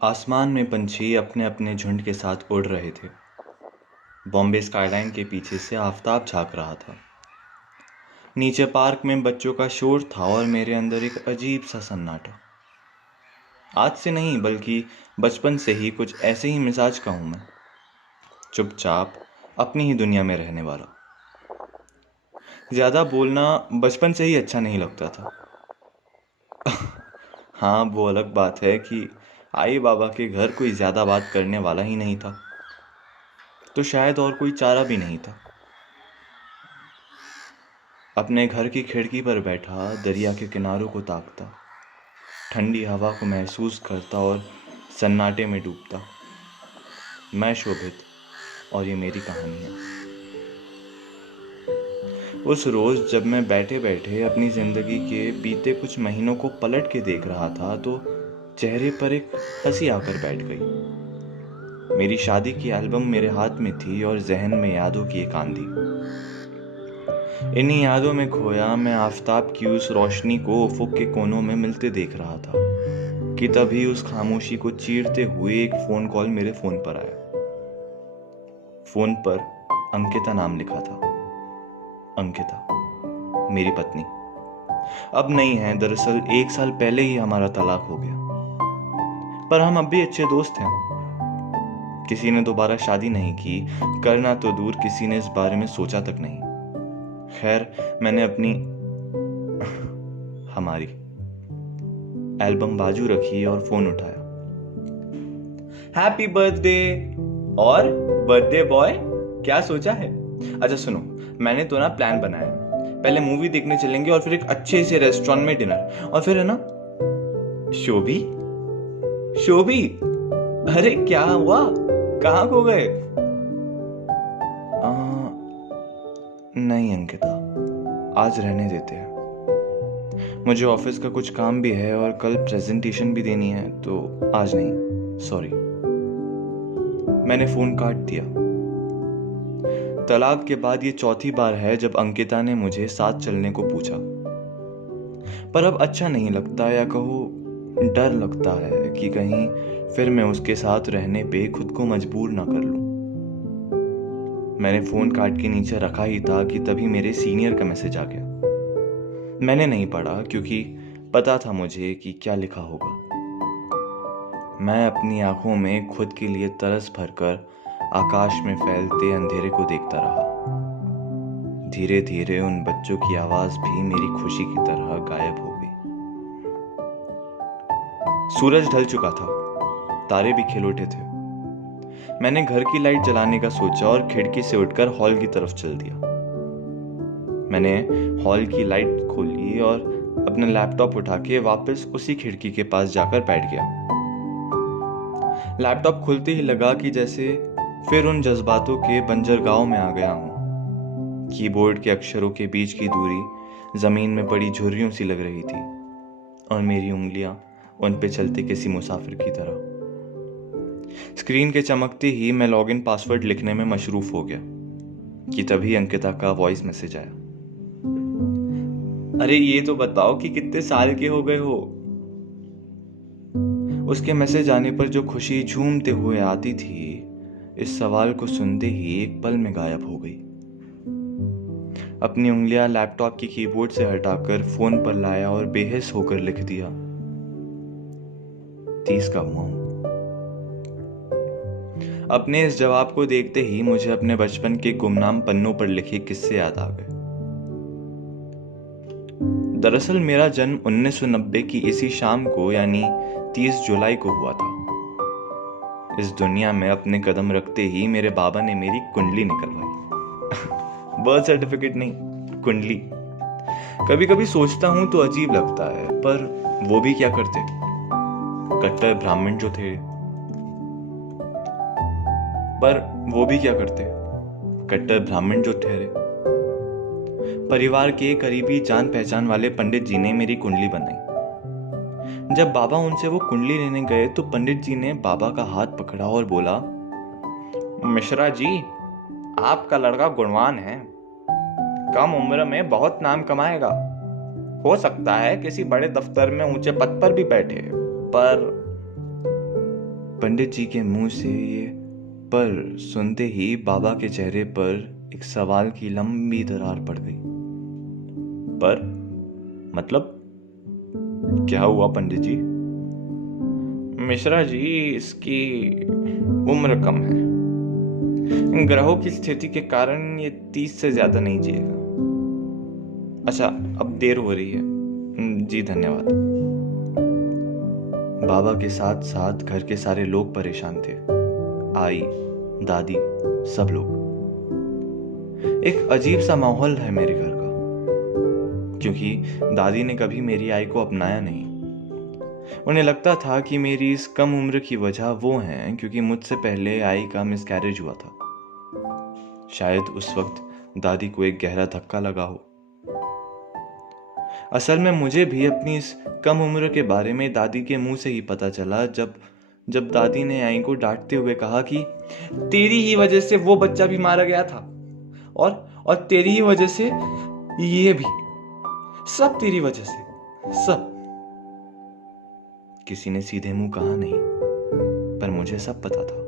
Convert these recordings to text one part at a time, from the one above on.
आसमान में पंछी अपने अपने झुंड के साथ उड़ रहे थे। बॉम्बे स्काईलाइन के पीछे से आफताब झांक रहा था। नीचे पार्क में बच्चों का शोर था और मेरे अंदर एक अजीब सा सन्नाटा। आज से नहीं बल्कि बचपन से ही कुछ ऐसे ही मिजाज का हूं मैं, चुपचाप अपनी ही दुनिया में रहने वाला। ज्यादा बोलना बचपन से ही अच्छा नहीं लगता था। हाँ, वो अलग बात है कि आई बाबा के घर कोई ज्यादा बात करने वाला ही नहीं था, तो शायद और कोई चारा भी नहीं था। अपने घर की खिड़की पर बैठा दरिया के किनारों को ताकता, ठंडी हवा को महसूस करता और सन्नाटे में डूबता। मैं शोभित, और ये मेरी कहानी है। उस रोज जब मैं बैठे बैठे अपनी जिंदगी के बीते कुछ महीनों को पलट के देख रहा था, तो चेहरे पर एक हंसी आकर बैठ गई। मेरी शादी की एल्बम मेरे हाथ में थी और जहन में यादों की एक आंधी। इन्हीं यादों में खोया मैं आफताब की उस रोशनी को उफुक के कोनों में मिलते देख रहा था कि तभी उस खामोशी को चीरते हुए एक फोन कॉल मेरे फोन पर आया। फोन पर अंकिता नाम लिखा था। अंकिता, मेरी पत्नी। अब नहीं है, दरअसल 1 साल पहले ही हमारा तलाक हो गया, पर हम अब भी अच्छे दोस्त हैं। किसी ने दोबारा शादी नहीं की, करना तो दूर किसी ने इस बारे में सोचा तक नहीं। खैर, मैंने अपनी हमारी एल्बम बाजू रखी और फोन उठाया। Happy birthday. और बर्थडे बॉय, क्या सोचा है? अच्छा सुनो, मैंने तो ना प्लान बनाया है। पहले मूवी देखने चलेंगे और फिर एक अच्छे से रेस्टोरेंट में डिनर, और फिर है ना शोभी। शोभी, अरे क्या हुआ, कहाँ खो गए? नहीं अंकिता, आज रहने देते हैं। मुझे ऑफिस का कुछ काम भी है और कल प्रेजेंटेशन भी देनी है, तो आज नहीं, सॉरी। मैंने फोन काट दिया। तलाक के बाद ये चौथी बार है जब अंकिता ने मुझे साथ चलने को पूछा, पर अब अच्छा नहीं लगता, या कहो डर लगता है कि कहीं फिर मैं उसके साथ रहने पे खुद को मजबूर ना कर लूं। मैंने फोन काट के नीचे रखा ही था कि तभी मेरे सीनियर का मैसेज आ गया। मैंने नहीं पढ़ा क्योंकि पता था मुझे कि क्या लिखा होगा। मैं अपनी आंखों में खुद के लिए तरस भरकर आकाश में फैलते अंधेरे को देखता रहा। धीरे धीरे उन बच्चों की आवाज भी मेरी खुशी की तरह गायब हो गई। सूरज ढल चुका था, तारे भी खिल उठे थे। मैंने घर की लाइट जलाने का सोचा और खिड़की से उठकर हॉल की तरफ चल दिया। मैंने हॉल की लाइट खोली और अपना लैपटॉप उठा के वापस उसी खिड़की के पास जाकर बैठ गया। लैपटॉप खुलते ही लगा कि जैसे फिर उन जज्बातों के बंजरगांव में आ गया हूं। कीबोर्ड के अक्षरों के बीच की दूरी जमीन में पड़ी झुर्रियों सी लग रही थी और मेरी उंगलियां उन पे चलते किसी मुसाफिर की तरह। स्क्रीन के चमकते ही मैं लॉगिन पासवर्ड लिखने में मशरूफ हो गया कि तभी अंकिता का वॉइस मैसेज आया। अरे ये तो बताओ कि कितने साल के हो गए हो? उसके मैसेज आने पर जो खुशी झूमते हुए आती थी, इस सवाल को सुनते ही एक पल में गायब हो गई। अपनी उंगलियां लैपटॉप की कीबोर्ड से हटाकर फोन पर लाया और बेहिस होकर लिख दिया, 30 का हुआ हूं। अपने इस जवाब को देखते ही मुझे अपने बचपन के गुमनाम पन्नों पर लिखे किस्से याद आ गए। दरअसल मेरा जन्म 1990 की इसी शाम को, यानी 30 जुलाई को हुआ था। इस दुनिया में अपने कदम रखते ही मेरे बाबा ने मेरी कुंडली निकलवाई। बर्थ सर्टिफिकेट नहीं, कुंडली। कभी कभी सोचता हूं तो अजीब लगता है, पर वो भी क्या करते, कट्टर ब्राह्मण जो थे। पर वो भी क्या करते, कट्टर ब्राह्मण जो ठहरे। परिवार के करीबी जान पहचान वाले पंडित जी ने मेरी कुंडली बनाई। जब बाबा उनसे वो कुंडली लेने गए तो पंडित जी ने बाबा का हाथ पकड़ा और बोला, मिश्रा जी, आपका लड़का गुणवान है, कम उम्र में बहुत नाम कमाएगा, हो सकता है किसी बड़े दफ्तर में ऊंचे पद पर भी बैठे, पर पंडित जी के मुंह से ये पर सुनते ही बाबा के चेहरे पर एक सवाल की लंबी दरार पड़ गई। पर मतलब क्या हुआ पंडित जी? मिश्रा जी, इसकी उम्र कम है। ग्रहों की स्थिति के कारण ये 30 से ज्यादा नहीं जिएगा। अच्छा, अब देर हो रही है। जी धन्यवाद। बाबा के साथ साथ घर के सारे लोग परेशान थे। आई, दादी, सब लोग। एक अजीब सा माहौल है मेरे घर का, क्योंकि दादी ने कभी मेरी आई को अपनाया नहीं। उन्हें लगता था कि मेरी इस कम उम्र की वजह वो है क्योंकि मुझसे पहले आई का मिसकैरेज हुआ था। शायद उस वक्त दादी को एक गहरा धक्का लगा हो। असल में मुझे भी अपनी इस कम उम्र के बारे में दादी के मुंह से ही पता चला जब दादी ने आई को डांटते हुए कहा कि तेरी ही वजह से वो बच्चा भी मारा गया था और तेरी ही वजह से ये भी, सब तेरी वजह से, सब। किसी ने सीधे मुंह कहा नहीं, पर मुझे सब पता था।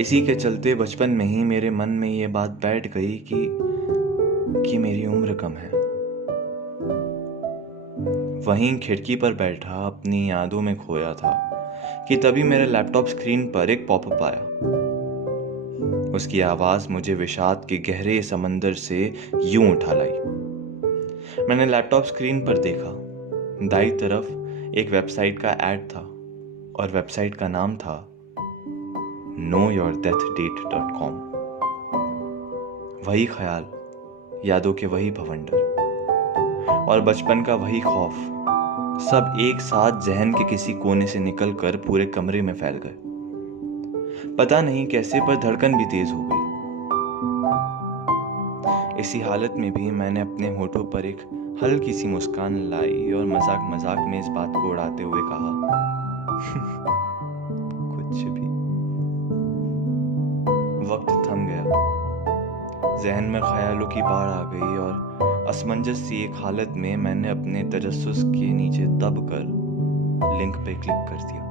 इसी के चलते बचपन में ही मेरे मन में ये बात बैठ गई कि मेरी उम्र कम है। वहीं खिड़की पर बैठा अपनी यादों में खोया था कि तभी मेरे लैपटॉप स्क्रीन पर एक पॉपअप आया। उसकी आवाज मुझे विषाद के गहरे समंदर से यूं उठा लाई। मैंने लैपटॉप स्क्रीन पर देखा। दाईं तरफ एक वेबसाइट का ऐड था और वेबसाइट का नाम था knowyourdeathdate.com। वही ख्याल, यादों के वही भवंडर और बचपन का वही खौफ, सब एक साथ जहन के किसी कोने से निकलकर पूरे कमरे में फैल गए। पता नहीं कैसे, पर धड़कन भी तेज हो गई। इसी हालत में भी मैंने अपने होठों पर एक हल्की सी मुस्कान लाई और मजाक मजाक में इस बात को उड़ाते हुए कहा कुछ भी। वक्त थम गया। जहन में ख्यालों की बाढ़ आ गई और असमंजस सी एक हालत में मैंने अपने तजस्सुस के नीचे दबकर लिंक पे क्लिक कर दिया।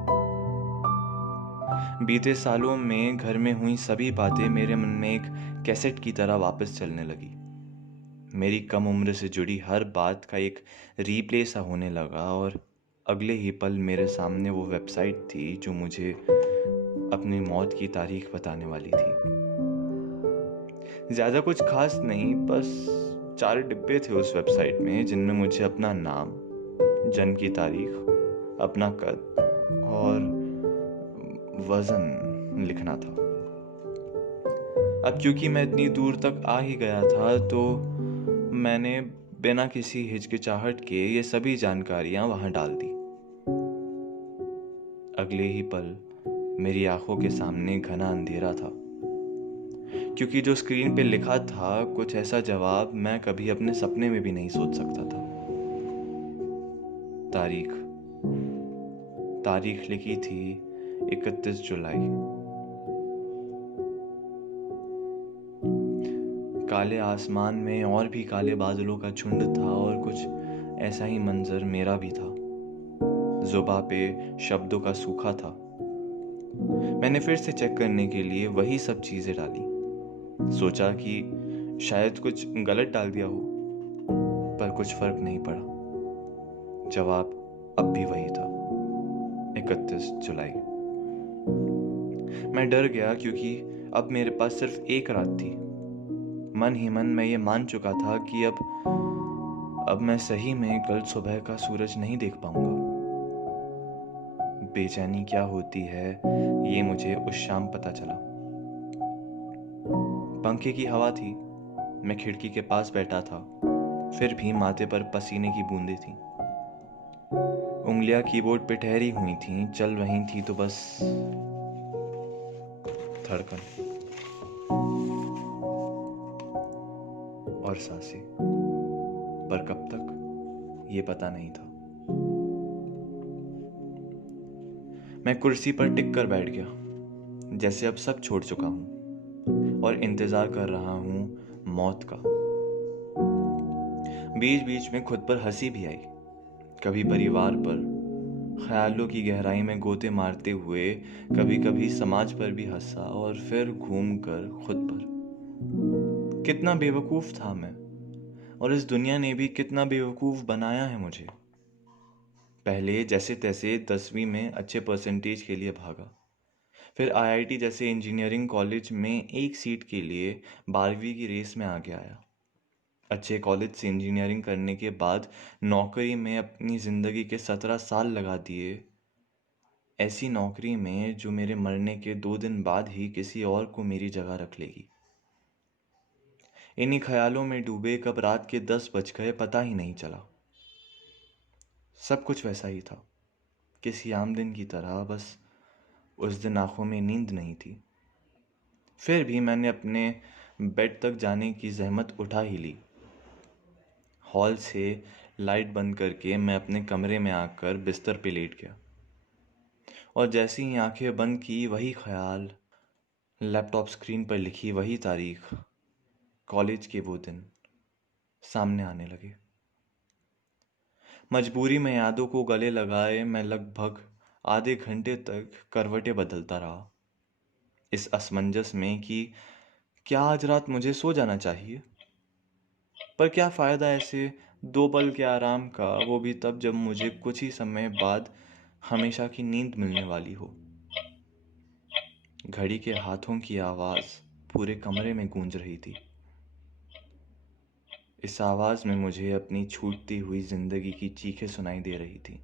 बीते सालों में घर में हुई सभी बातें मेरे मन में एक कैसेट की तरह वापस चलने लगी। मेरी कम उम्र से जुड़ी हर बात का एक रीप्ले सा होने लगा और अगले ही पल मेरे सामने वो वेबसाइट थी जो मुझे अपनी मौत की तारीख बताने वाली थी। ज्यादा कुछ खास नहीं, बस 4 डिब्बे थे उस वेबसाइट में जिनमें मुझे अपना नाम, जन्म की तारीख, अपना कद और वजन लिखना था। अब क्योंकि मैं इतनी दूर तक आ ही गया था तो मैंने बिना किसी हिचकिचाहट के ये सभी जानकारियां वहां डाल दी। अगले ही पल मेरी आंखों के सामने घना अंधेरा था, क्योंकि जो स्क्रीन पे लिखा था कुछ ऐसा जवाब मैं कभी अपने सपने में भी नहीं सोच सकता था। तारीख लिखी थी 31 जुलाई। काले आसमान में और भी काले बादलों का झुंड था और कुछ ऐसा ही मंजर मेरा भी था। जुबां पे शब्दों का सूखा था। मैंने फिर से चेक करने के लिए वही सब चीजें डाली। सोचा कि शायद कुछ गलत डाल दिया हो, पर कुछ फर्क नहीं पड़ा। जवाब अब भी वही था, 31 जुलाई। मैं डर गया क्योंकि अब मेरे पास सिर्फ एक रात थी। मन ही मन मैं ये मान चुका था कि अब मैं सही में कल सुबह का सूरज नहीं देख पाऊंगा। बेचैनी क्या होती है ये मुझे उस शाम पता चला। पंखे की हवा थी, मैं खिड़की के पास बैठा था, फिर भी माथे पर पसीने की बूंदें थीं। उंगलियां कीबोर्ड पे ठहरी हुई थीं, चल रही थी तो बस धड़कन और सांसें, पर कब तक ये पता नहीं था। मैं कुर्सी पर टिक कर बैठ गया, जैसे अब सब छोड़ चुका हूं और इंतजार कर रहा हूं मौत का। बीच बीच में खुद पर हंसी भी आई, कभी परिवार पर, ख्यालों की गहराई में गोते मारते हुए कभी कभी समाज पर भी हंसा और फिर घूम कर खुद पर। कितना बेवकूफ़ था मैं, और इस दुनिया ने भी कितना बेवकूफ़ बनाया है मुझे। पहले जैसे तैसे 10वीं में अच्छे परसेंटेज के लिए भागा, फिर आईआईटी जैसे इंजीनियरिंग कॉलेज में एक सीट के लिए 12वीं की रेस में आगे आया। अच्छे कॉलेज से इंजीनियरिंग करने के बाद नौकरी में अपनी ज़िंदगी के 17 साल लगा दिए, ऐसी नौकरी में जो मेरे मरने के 2 दिन बाद ही किसी और को मेरी जगह रख लेगी। इन्हीं ख्यालों में डूबे कब रात के 10 बज गए पता ही नहीं चला। सब कुछ वैसा ही था, किसी आम दिन की तरह, बस उस दिन आंखों में नींद नहीं थी। फिर भी मैंने अपने बेड तक जाने की जहमत उठा ही ली। हॉल से लाइट बंद करके मैं अपने कमरे में आकर बिस्तर पे लेट गया, और जैसे ही आंखें बंद की वही ख्याल, लैपटॉप स्क्रीन पर लिखी वही तारीख, कॉलेज के वो दिन सामने आने लगे। मजबूरी में यादों को गले लगाए मैं लगभग आधे घंटे तक करवटें बदलता रहा, इस असमंजस में कि क्या आज रात मुझे सो जाना चाहिए, पर क्या फ़ायदा ऐसे 2 पल के आराम का, वो भी तब जब मुझे कुछ ही समय बाद हमेशा की नींद मिलने वाली हो। घड़ी के हाथों की आवाज़ पूरे कमरे में गूंज रही थी। इस आवाज़ में मुझे अपनी छूटती हुई ज़िंदगी की चीखें सुनाई दे रही थी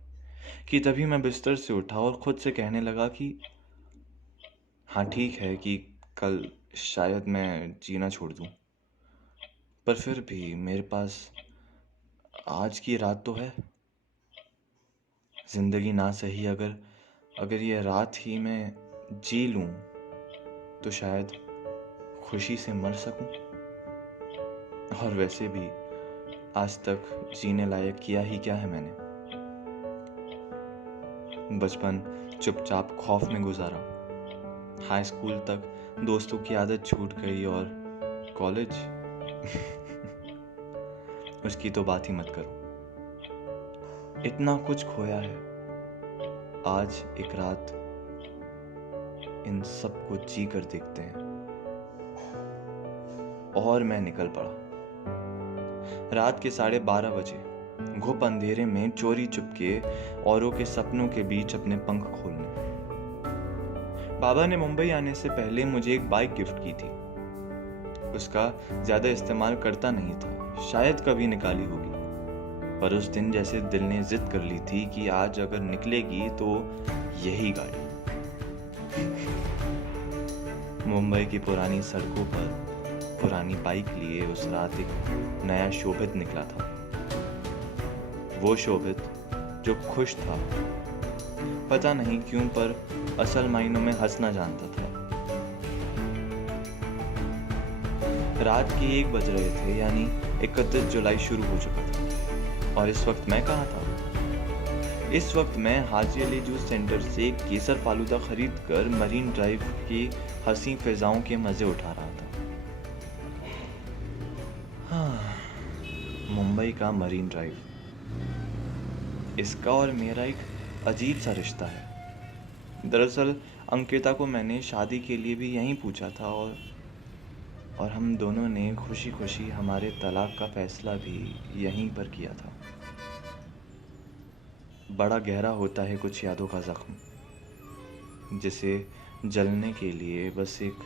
कि तभी मैं बिस्तर से उठा और खुद से कहने लगा कि हाँ ठीक है कि कल शायद मैं जीना छोड़ दूँ, पर फिर भी मेरे पास आज की रात तो है। ज़िंदगी ना सही, अगर ये रात ही मैं जी लूँ तो शायद खुशी से मर सकूं। और वैसे भी आज तक जीने लायक किया ही क्या है मैंने। बचपन चुपचाप खौफ में गुजारा, हाई स्कूल तक दोस्तों की आदत छूट गई, और कॉलेज उसकी तो बात ही मत करो। इतना कुछ खोया है, आज एक रात इन सब को जी कर देखते हैं। और मैं निकल पड़ा। रात के 12:30 बजे घुप अंधेरे में चोरी चुपके औरों के सपनों के बीच अपने पंख खोलने। बाबा ने मुंबई आने से पहले मुझे एक बाइक गिफ्ट की थी। उसका ज़्यादा इस्तेमाल करता नहीं था, शायद कभी निकाली होगी, पर उस दिन जैसे दिल ने जिद कर ली थी कि आज अगर निकलेगी तो यही गाड़ी। मुंबई की पुरानी सड़कों पर पुरानी बाइक लिए उस रात एक नया शोभित निकला था। वो शोभित जो खुश था, पता नहीं क्यों, पर असल मायनों में हंसना जानता था। रात के 1 बज रहे थे, यानी 31 जुलाई शुरू हो चुका था। और इस वक्त मैं कहाँ था? इस वक्त मैं हाजी अली जूस सेंटर से केसर फालूदा खरीद कर मरीन ड्राइव की हंसी फिजाओं के मजे उठा रहा था। हाँ, मुंबई का मरीन ड्राइव, इसका और मेरा एक अजीब सा रिश्ता है। दरअसल अंकिता को मैंने शादी के लिए भी यहीं पूछा था, और हम दोनों ने खुशी खुशी हमारे तलाक का फैसला भी यहीं पर किया था। बड़ा गहरा होता है कुछ यादों का जख्म, जिसे जलने के लिए बस एक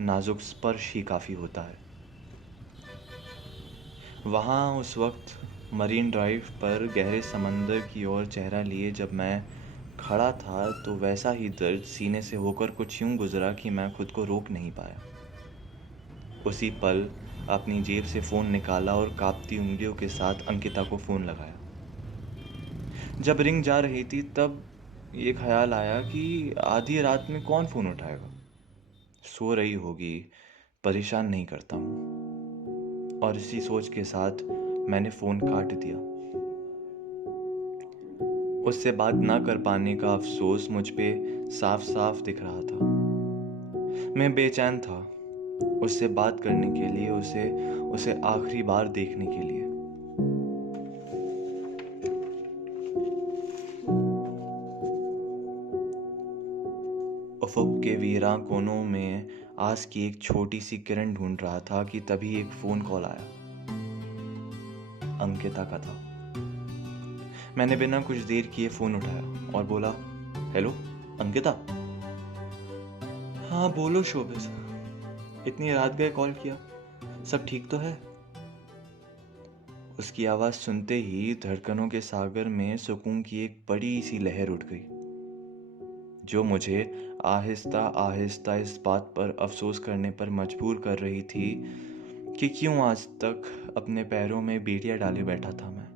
नाजुक स्पर्श ही काफ़ी होता है। वहाँ उस वक्त मरीन ड्राइव पर गहरे समंदर की ओर चेहरा लिए जब मैं खड़ा था, तो वैसा ही दर्द सीने से होकर कुछ यूं गुजरा कि मैं खुद को रोक नहीं पाया। उसी पल अपनी जेब से फ़ोन निकाला और कांपती उंगलियों के साथ अंकिता को फ़ोन लगाया। जब रिंग जा रही थी तब ये ख्याल आया कि आधी रात में कौन फ़ोन उठाएगा, सो रही होगी, परेशान नहीं करता हूँ। और इसी सोच के साथ मैंने फ़ोन काट दिया। उससे बात ना कर पाने का अफसोस मुझ पे साफ साफ दिख रहा था। मैं बेचैन था उससे बात करने के लिए, उसे आखिरी बार देखने के लिए। उफ़क़ के वीरान कोनों में आस की एक छोटी सी किरण ढूंढ रहा था कि तभी एक फ़ोन कॉल आया। अंकिता का था। मैंने बिना कुछ देर किए फ़ोन उठाया और बोला, हेलो अंकिता। हाँ बोलो शोभित, इतनी रात गए कॉल किया, सब ठीक तो है? उसकी आवाज़ सुनते ही धड़कनों के सागर में सुकून की एक बड़ी सी लहर उठ गई, जो मुझे आहिस्ता आहिस्ता इस बात पर अफसोस करने पर मजबूर कर रही थी कि क्यों आज तक अपने पैरों में बेड़ियां डाले बैठा था मैं।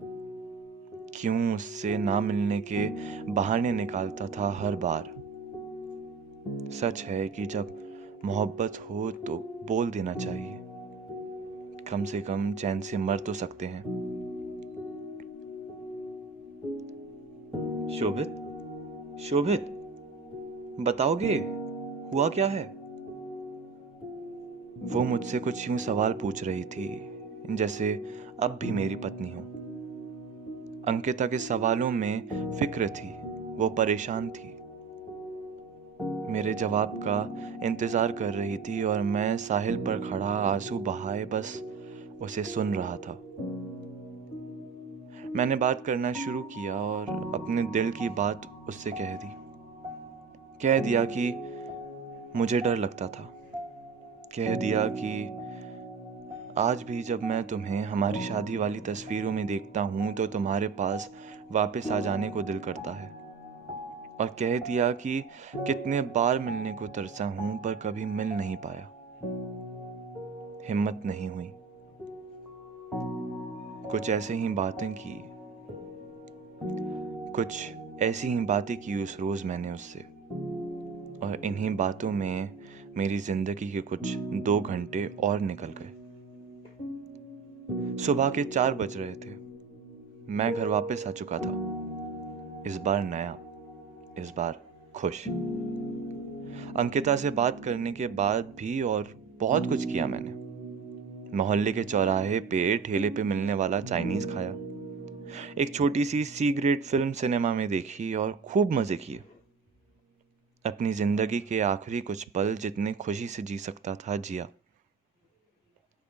क्यों उससे ना मिलने के बहाने निकालता था हर बार। सच है कि जब मोहब्बत हो तो बोल देना चाहिए, कम से कम चैन से मर तो सकते हैं। शोभित, शोभित, बताओगे हुआ क्या है? वो मुझसे कुछ यूं सवाल पूछ रही थी जैसे अब भी मेरी पत्नी हो। अंकिता के सवालों में फिक्र थी, वो परेशान थी, मेरे जवाब का इंतजार कर रही थी और मैं साहिल पर खड़ा आंसू बहाए बस उसे सुन रहा था। मैंने बात करना शुरू किया और अपने दिल की बात उससे कह दिया कि मुझे डर लगता था। कह दिया कि आज भी जब मैं तुम्हें हमारी शादी वाली तस्वीरों में देखता हूँ तो तुम्हारे पास वापस आ जाने को दिल करता है। और कह दिया कि कितने बार मिलने को तरसा हूं पर कभी मिल नहीं पाया, हिम्मत नहीं हुई। कुछ ऐसे ही बातें की, कुछ ऐसी ही बातें की उस रोज मैंने उससे, और इन्हीं बातों में मेरी जिंदगी के कुछ 2 घंटे और निकल गए। सुबह के 4 बज रहे थे। मैं घर वापस आ चुका था, इस बार नया, इस बार खुश। अंकिता से बात करने के बाद भी और बहुत कुछ किया मैंने। मोहल्ले के चौराहे पे ठेले पे मिलने वाला चाइनीज खाया, एक छोटी सी सी ग्रेड फिल्म सिनेमा में देखी और खूब मजे किए। अपनी जिंदगी के आखिरी कुछ पल जितने खुशी से जी सकता था जिया,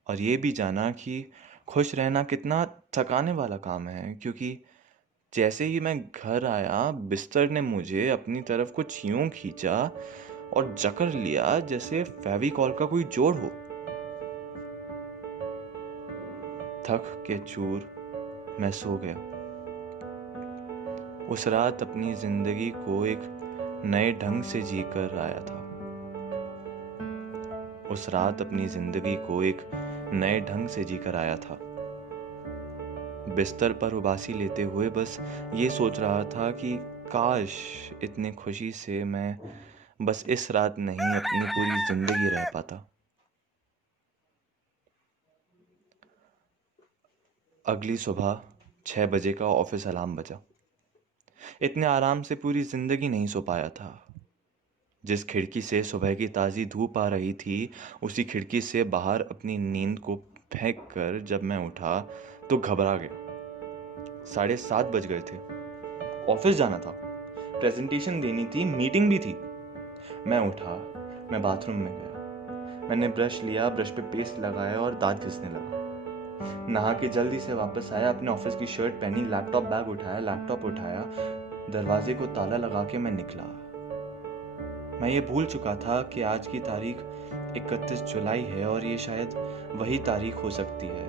और ये भी जाना कि खुश रहना कितना थकाने वाला काम है, क्योंकि जैसे ही मैं घर आया बिस्तर ने मुझे अपनी तरफ कुछ यूं खींचा और जकड़ लिया जैसे फेविकॉल का कोई जोड़ हो। थक के चूर मैं सो गया। उस रात अपनी जिंदगी को एक नए ढंग से जीकर आया था। उस रात अपनी जिंदगी को एक नए ढंग से जीकर आया था। बिस्तर पर उबासी लेते हुए बस ये सोच रहा था कि काश इतनी खुशी से मैं बस इस रात नहीं अपनी पूरी जिंदगी रह पाता। अगली सुबह 6 बजे का ऑफिस अलार्म बजा। इतने आराम से पूरी जिंदगी नहीं सो पाया था। जिस खिड़की से सुबह की ताज़ी धूप आ रही थी, उसी खिड़की से बाहर अपनी नींद को फेंक कर जब मैं उठा तो घबरा गया। 7:30 बज गए थे। ऑफिस जाना था, प्रेजेंटेशन देनी थी, मीटिंग भी थी। मैं उठा, मैं बाथरूम में गया। मैंने ब्रश लिया, ब्रश पे पेस्ट लगाया और दांत घिसने लगा। नहा के जल्दी से वापस आया, अपने ऑफिस की शर्ट पहनी, लैपटॉप बैग उठाया, लैपटॉप उठाया, दरवाजे को ताला लगा के मैं निकला। मैं ये भूल चुका था कि आज की तारीख 31 जुलाई है और ये शायद वही तारीख हो सकती है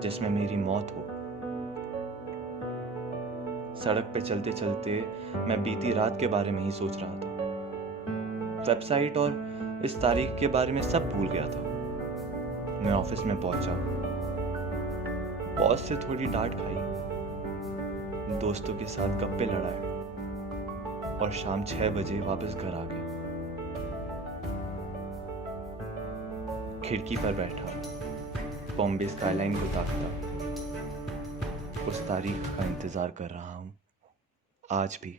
जिसमें मेरी मौत हो। सड़क पे चलते चलते मैं बीती रात के बारे में ही सोच रहा था। वेबसाइट और इस तारीख के बारे में सब भूल गया था। मैं ऑफिस में पहुंचा, बॉस से थोड़ी डांट खाई, दोस्तों के साथ गप्पे लड़ाए और शाम 6 बजे वापस घर आ गया। खिड़की पर बैठा, बॉम्बे स्काईलाइन को ताकता, उस तारीख का इंतजार कर रहा हूं आज भी।